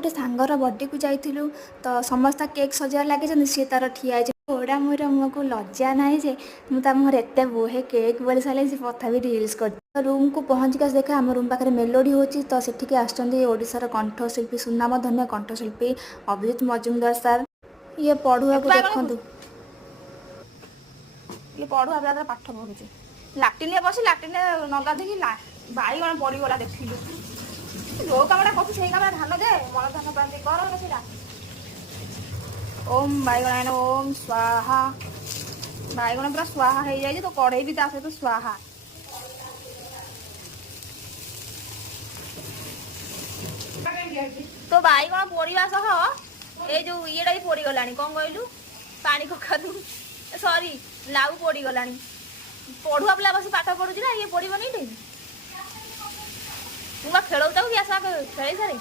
गोटे सांगर बर्थडे को जाइलु तो समस्त केक सजार लगे सी तार ठिया ओडा मोर मुह को लज्जा ना जे मुझे मुहर एत बोहे केक बोली सारे तथा भी रिल्स कर रूम को पहुँचिक देखा आम रूम पाखे मेलोडी होची तो सेठिके आसार कंठशिल्पी सुनाम धन्य कंठशिल्पी अभिजित मजुमदार सार ये पढ़ुआ को देखु ये पढ़ुआ पिला पाठ पढ़ुचे लाट्रिन बस लाट्रिन नगा देखी बाईगण पड़गला देखिलु जो कमटा करू से कम ध्यान दे मन ध्यान पाती कर सीटा ओम बैगण ओम स्वाहा बैगण पूरा स्वाहा हो जाए तो कड़े भी सहित स्वाहा तो बैगण पोड़ा सह ये जो ये पोड़गला कौन कहलु पानी कखारू सॉरी लाउ पोड़गला पढ़ुआ पिला बस पाठ पढ़ुची ना ये पड़ोनी मुझे खेल खेल सारे